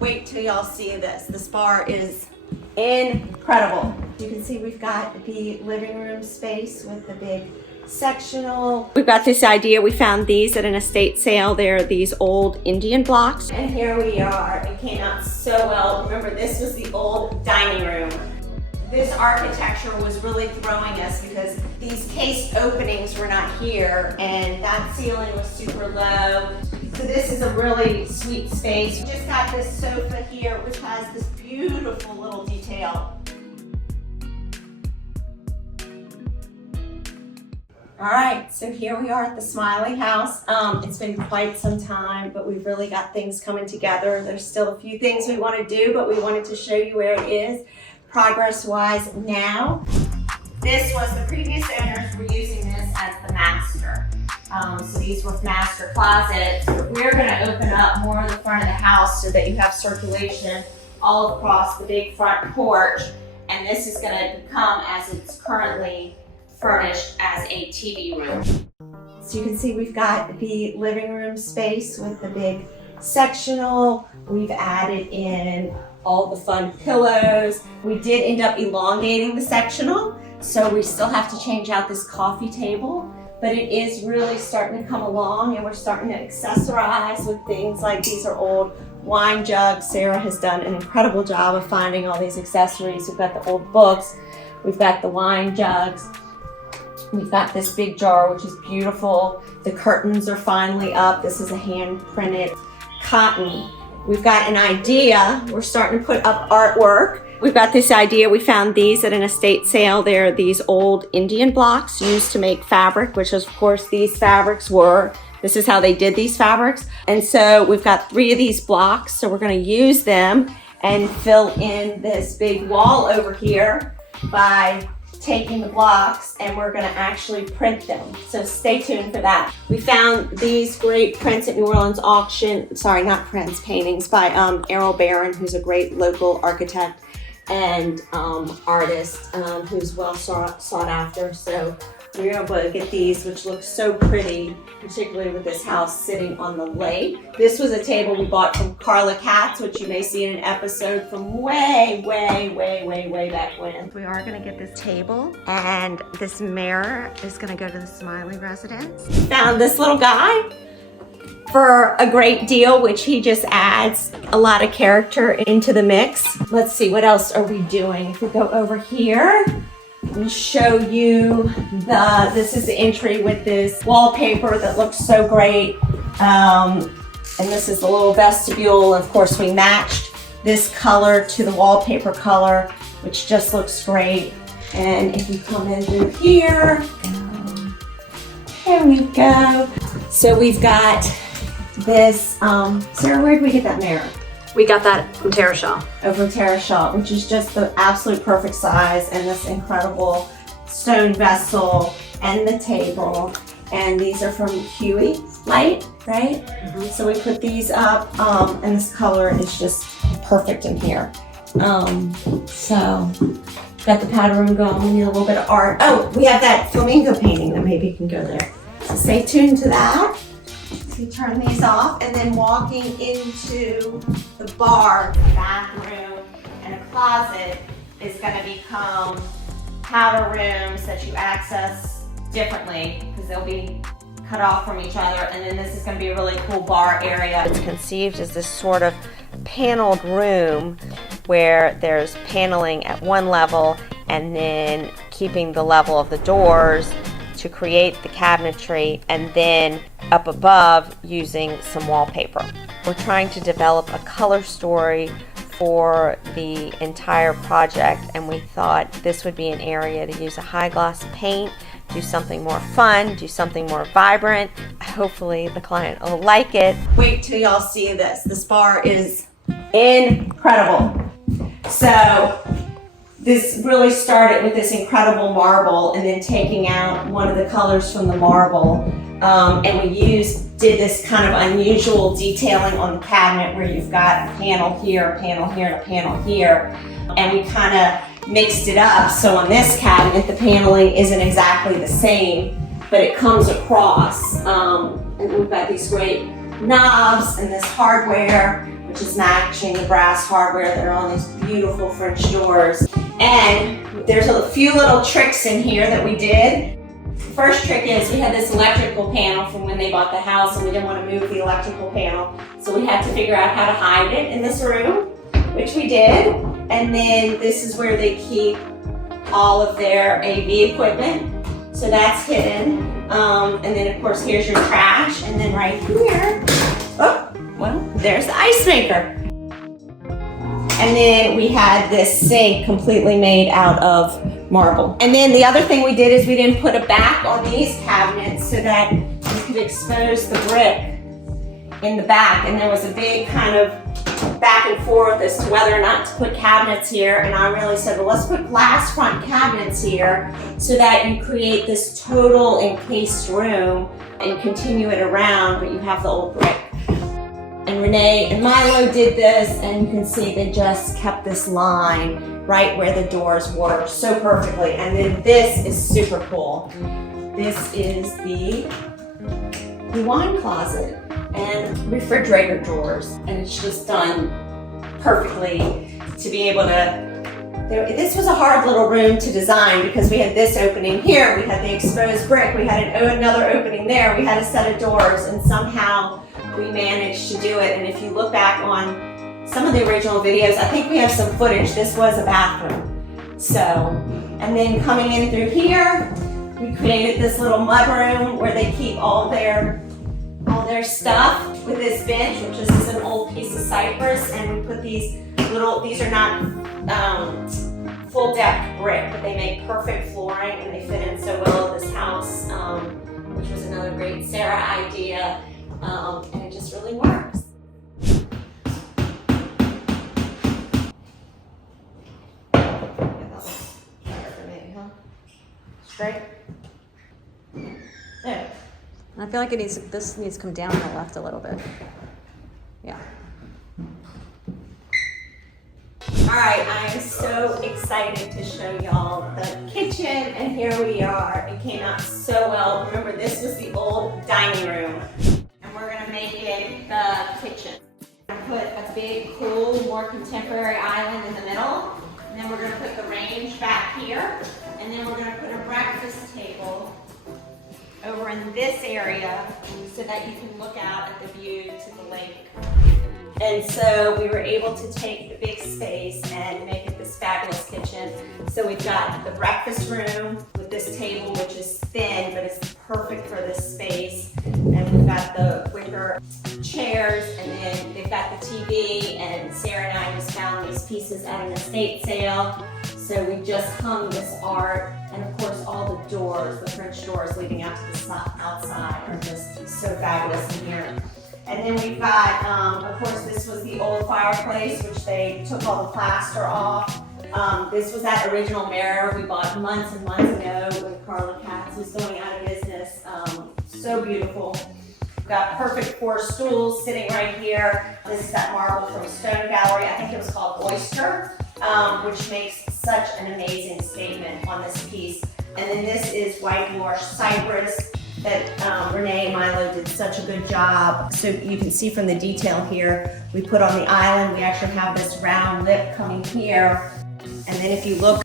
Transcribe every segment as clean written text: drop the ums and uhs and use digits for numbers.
Wait till y'all see this. This bar is incredible. You can see we've got the living room space with the big sectional. We've got this idea. We found these at an estate sale. They're these old Indian blocks. And here we are. It came out so well. Remember, this was the old dining room. This architecture was really throwing us because these cased openings were not here and that ceiling was super low. So this is a really sweet space. We just got this sofa here which has this beautiful little detail. All right, so here we are at the Smiley house. It's been quite some time, but we've really got things coming together. There's still a few things we want to do, but we wanted to show you where it is progress-wise now. This was the previous owners were using this as the master. So these were master closets. We're going to open up more of the front of the house so that you have circulation all across the big front porch. And this is going to become, as it's currently furnished, as a TV room. So you can see we've got the living room space with the big sectional. We've added in all the fun pillows. We did end up elongating the sectional, so we still have to change out this coffee table, but it is really starting to come along and we're starting to accessorize with things like these are old wine jugs. Sarah has done an incredible job of finding all these accessories. We've got the old books, we've got the wine jugs, we've got this big jar which is beautiful. The curtains are finally up. This is a hand printed cotton. We've got an idea. We're starting to put up artwork. We've got this idea. We found these at an estate sale. They're these old Indian blocks used to make fabric, which of course these fabrics were. This is how they did these fabrics. And so we've got 3 of these blocks. So we're going to use them and fill in this big wall over here by taking the blocks, and we're going to actually print them. So stay tuned for that. We found these great prints at New Orleans auction. Sorry, not prints, paintings by Errol Barron, who's a great local architect and artist who's well sought after. So we were able to get these, which look so pretty, particularly with this house sitting on the lake. This was a table we bought from Carla Katz, which you may see in an episode from way back when. We are gonna get this table, and this mirror is gonna go to the Smiley residence. Found this little guy for a great deal, which he just adds a lot of character into the mix. Let's see, what else are we doing? If we go over here, I'll show you this is the entry with this wallpaper that looks so great. And this is the little vestibule. Of course, we matched this color to the wallpaper color, which just looks great. And if you come in through here, there we go. So we've got this, Sarah, where did we get that mirror? We got that from Terra Shaw. Over Terra Shaw, which is just the absolute perfect size, and this incredible stone vessel and the table. And these are from Huey Light, right? Mm-hmm. So we put these up, and this color is just perfect in here. So got the powder room going. We need a little bit of art. Oh, we have that flamingo painting that maybe can go there. So stay tuned to that. We turn these off, and then walking into the bar, the bathroom, and a closet is going to become powder rooms that you access differently because they'll be cut off from each other. And then this is going to be a really cool bar area. It's conceived as this sort of paneled room where there's paneling at one level and then keeping the level of the doors to create the cabinetry, and then up above using some wallpaper. We're trying to develop a color story for the entire project, and we thought this would be an area to use a high gloss paint, do something more fun, do something more vibrant. Hopefully the client will like it. Wait till y'all see this. This bar is incredible. So this really started with this incredible marble and then taking out one of the colors from the marble. And we did this kind of unusual detailing on the cabinet where you've got a panel here, and a panel here. And we kind of mixed it up. So on this cabinet, the paneling isn't exactly the same, but it comes across. And we've got these great knobs and this hardware. which is matching the brass hardware that are on these beautiful French doors. And there's a few little tricks in here that we did. The first trick is we had this electrical panel from when they bought the house, and we didn't want to move the electrical panel. So we had to figure out how to hide it in this room, which we did. And then this is where they keep all of their AV equipment. So that's hidden. And then of course here's your trash. And then right here, oh, well, there's the ice maker. And then we had this sink completely made out of marble. And then the other thing we did is we didn't put a back on these cabinets so that you could expose the brick in the back. And there was a big kind of back and forth as to whether or not to put cabinets here. And I really said, well, let's put glass front cabinets here so that you create this total encased room and continue it around, but you have the old brick. And Renee and Milo did this, and you can see they just kept this line right where the doors were so perfectly. And then this is super cool. This is the wine closet and refrigerator drawers, and it's just done perfectly to be able to. This was a hard little room to design because we had this opening here, we had the exposed brick, we had another opening there, we had a set of doors, and somehow we managed to do it. And if you look back on some of the original videos, I think we have some footage. This was a bathroom. So, and then coming in through here, we created this little mud room where they keep all their stuff with this bench, which is an old piece of cypress, and we put these are not full depth brick, but they make perfect flooring and they fit in so well in this house, which was another great Sarah idea, and it just really works. Better for me, huh? Straight. There. I feel like this needs to come down on the left a little bit. Yeah. All right, I am so excited to show y'all the kitchen, and here we are. It came out so well. Remember, this was the old dining room, and we're gonna make it the kitchen. We're gonna put a big, cool, more contemporary island in the middle, and then we're gonna put the range back here, and then we're gonna put a breakfast table over in this area so that you can look out at the view to the lake. And so we were able to take the big space and make it this fabulous kitchen. So we've got the breakfast room with this table, which is thin, but it's perfect for this space. And we've got the wicker chairs, and then they've got the TV, and Sarah and I just found these pieces at an estate sale. So we just hung this art, and of course all the doors, the French doors leading out to the outside are just so fabulous in here. And then we've got, of course, this was the old fireplace, which they took all the plaster off. This was that original mirror we bought months and months ago when Carla Katz was going out of business. So beautiful. We've got perfect 4 stools sitting right here. This is that marble from Stone Gallery. I think it was called Oyster, which makes such an amazing statement on this piece. And then this is white marsh cypress that Renee and Milo did such a good job. So you can see from the detail here, we put on the island, we actually have this round lip coming here. And then if you look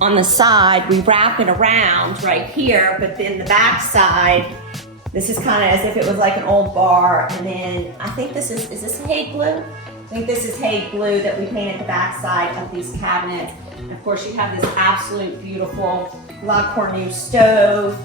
on the side, we wrap it around right here, but then the back side, this is kind of as if it was like an old bar. And then I think this is this Hague blue? I think this is Hague blue that we painted the back side of these cabinets. And of course you have this absolute beautiful La Cornue stove.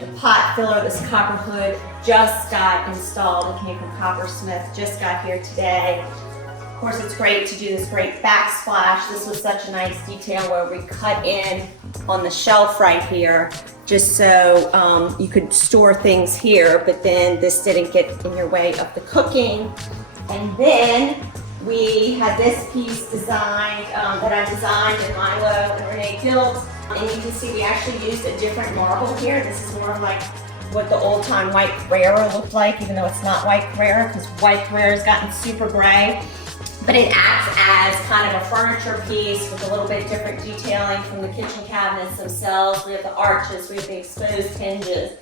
The pot filler, this copper hood, just got installed. It came from Coppersmith, just got here today. Of course, it's great to do this great backsplash. This was such a nice detail where we cut in on the shelf right here, just so you could store things here, but then this didn't get in your way of the cooking. And then we had this piece designed, that I designed and Milo and Renee built. And you can see we actually used a different marble here. This is more like what the old time white Carrara looked like, even though it's not white Carrara, because white Carrara has gotten super gray. But it acts as kind of a furniture piece with a little bit different detailing from the kitchen cabinets themselves. We have the arches, we have the exposed hinges.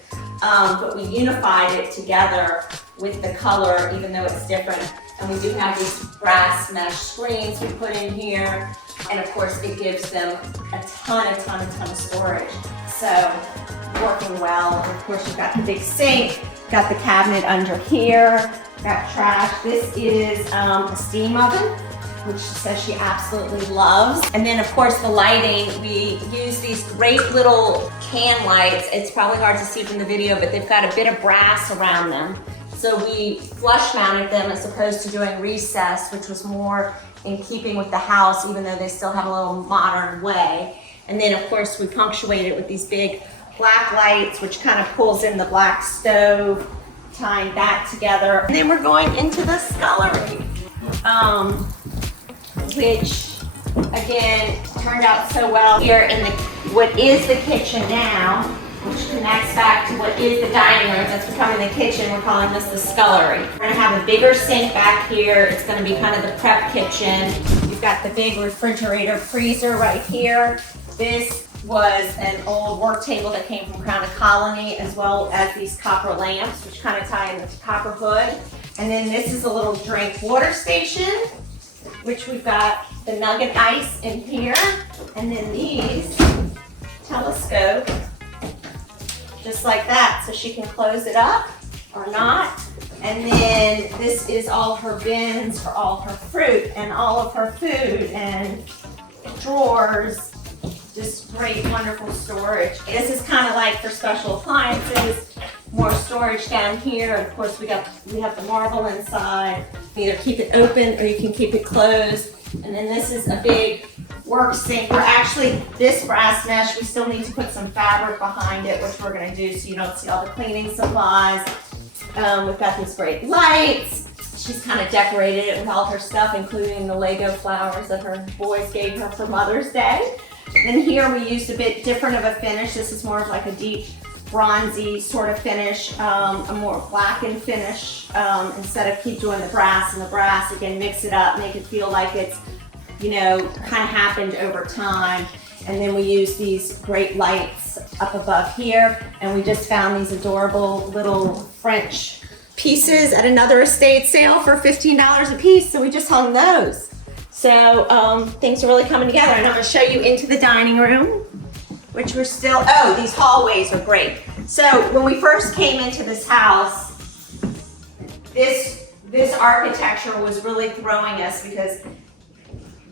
But we unified it together with the color, even though it's different. And we do have these brass mesh screens we put in here. And of course, it gives them a ton of storage. So, working well. And of course, you've got the big sink, got the cabinet under here, got trash. This is a steam oven, which she says she absolutely loves. And then of course the lighting, we use these great little can lights. It's probably hard to see from the video, but they've got a bit of brass around them. So we flush mounted them as opposed to doing recessed, which was more in keeping with the house, even though they still have a little modern way. And then of course we punctuate it with these big black lights, which kind of pulls in the black stove, tying that together. And then we're going into the scullery, which again turned out so well here in the what is the kitchen now, which connects back to what is the dining room. That's becoming the kitchen. We're calling this the scullery. We're gonna have a bigger sink back here. It's gonna be kind of the prep kitchen. You've got the big refrigerator freezer right here. This was an old work table that came from Crown of Colony, as well as these copper lamps, which kind of tie in the copper hood. And then this is a little drink water station, which we've got the nugget ice in here. And then these telescope, just like that, so she can close it up or not. And then this is all her bins for all her fruit and all of her food and drawers. Just great, wonderful storage. This is kind of like for special appliances, more storage down here. Of course, we have the marble inside. You either keep it open or you can keep it closed. And then this is a big work sink. We're actually, this brass mesh, we still need to put some fabric behind it, which we're gonna do so you don't see all the cleaning supplies. We've got these great lights. She's kind of decorated it with all her stuff, including the Lego flowers that her boys gave her for Mother's Day. And here we used a bit different of a finish. This is more of like a deep bronzy sort of finish, a more blackened finish, instead of keep doing the brass and the brass. Again, mix it up, make it feel like it's, you know, kind of happened over time. And then we use these great lights up above here. And we just found these adorable little French pieces at another estate sale for $15 a piece. So we just hung those. So things are really coming together. And I'm gonna show you into the dining room, which we're still, oh, these hallways are great. So when we first came into this house, this architecture was really throwing us because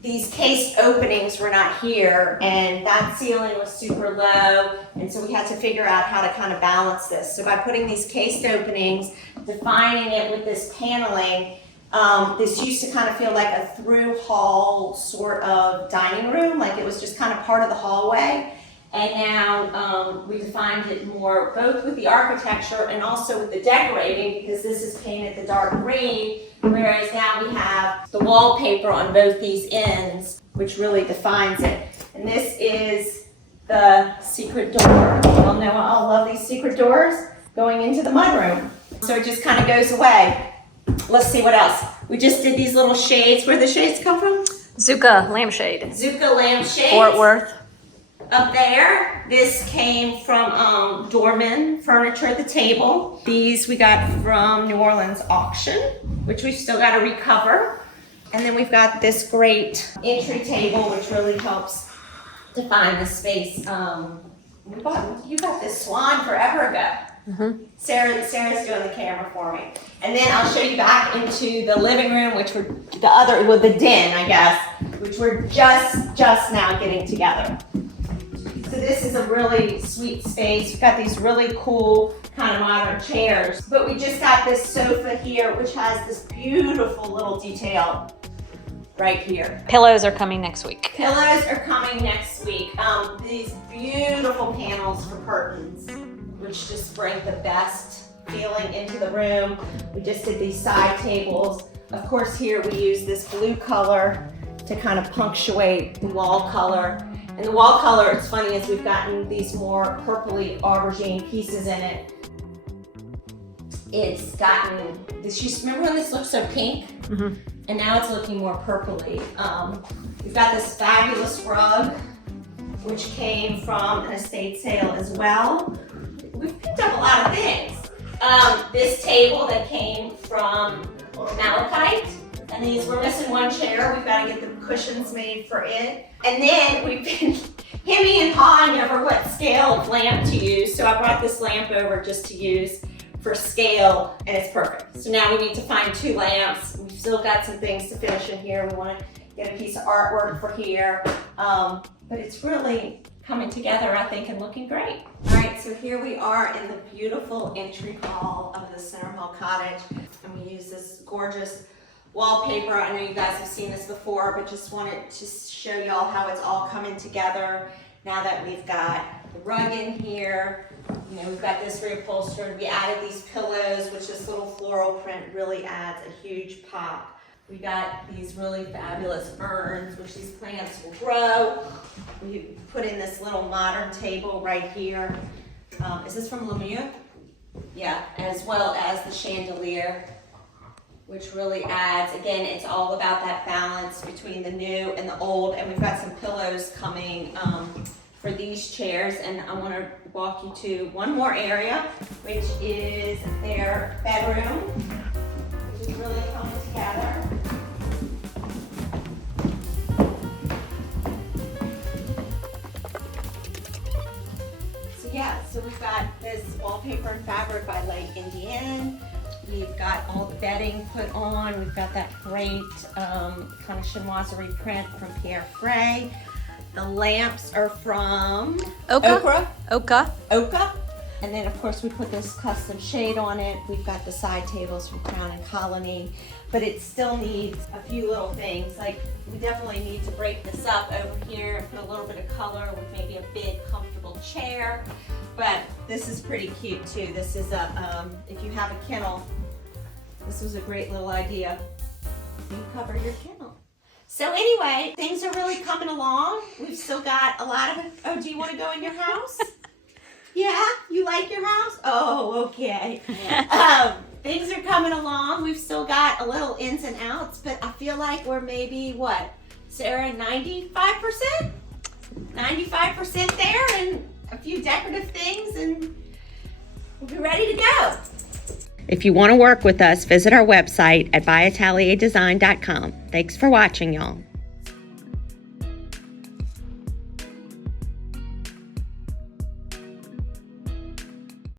these cased openings were not here and that ceiling was super low. And so we had to figure out how to kind of balance this. So by putting these cased openings, defining it with this paneling, this used to kind of feel like a through hall sort of dining room, like it was just kind of part of the hallway. And now we defined it more both with the architecture and also with the decorating, because this is painted the dark green, whereas now we have the wallpaper on both these ends, which really defines it. And this is the secret door. You all know I love these secret doors going into the mudroom. So it just kind of goes away. Let's see what else. We just did these little shades. Where the shades come from? Zucca lampshade. Zucca lampshades. Fort Worth. Up there, this came from Dorman Furniture, the table. These we got from New Orleans auction, which we've still got to recover. And then we've got this great entry table, which really helps define the space. You got this swan forever ago. Mm-hmm. Sarah's doing the camera for me. And then I'll show you back into the living room, which we're the den, I guess, which we're just now getting together. So this is a really sweet space. We've got these really cool kind of modern chairs. But we just got this sofa here, which has this beautiful little detail right here. Pillows are coming next week. Pillows are coming next week. These beautiful panels for curtains, which just bring the best feeling into the room. We just did these side tables. Of course, here we use this blue color to kind of punctuate the wall color. And the wall color, it's funny, is we've gotten these more purpley aubergine pieces in it. It's gotten this, remember when this looked so pink? Mm-hmm. And now it's looking more purpley. We've got this fabulous rug, which came from an estate sale as well. We've picked up a lot of things. This table that came from Malachite. And these, we're missing one chair. We've got to get the cushions made for it. And then we've been hemming and hawing over what scale of lamp to use. So I brought this lamp over just to use for scale, and it's perfect. So now we need to find 2 lamps. We've still got some things to finish in here. We want to get a piece of artwork for here. But it's really coming together, I think, and looking great. All right, so here we are in the beautiful entry hall of the Center Hall Cottage. And we use this gorgeous wallpaper. I know you guys have seen this before, but just wanted to show y'all how it's all coming together now that we've got the rug in here. You know, we've got this reupholstered. We added these pillows, which this little floral print really adds a huge pop. We got these really fabulous urns, which these plants will grow. We put in this little modern table right here. Is this from Lemieux? Yeah, as well as the chandelier, which really adds, again, it's all about that balance between the new and the old. And we've got some pillows coming for these chairs. And I want to walk you to one more area, which is their bedroom, which is really coming together. So we've got this wallpaper and fabric by Lake Indian. We've got all the bedding put on. We've got that great kind of chinoiserie print from Pierre Frey. The lamps are from Oka. Oka. And then of course we put this custom shade on it. We've got the side tables from Crown and Colony, but it still needs a few little things. Like we definitely need to break this up over here and put a little bit of color with maybe a big comfortable chair. But this is pretty cute too. This is a, if you have a kennel, this was a great little idea. You cover your kennel. So anyway, things are really coming along. We've still got a lot of it. Oh, do you want to go in your house? Yeah, you like your house? Oh, okay. Things are coming along. We've still got a little ins and outs, but I feel like we're maybe, what, Sarah, 95%? 95% there, and a few decorative things, and we'll be ready to go. If you want to work with us, visit our website at byatelierdesign.com. Thanks for watching, y'all.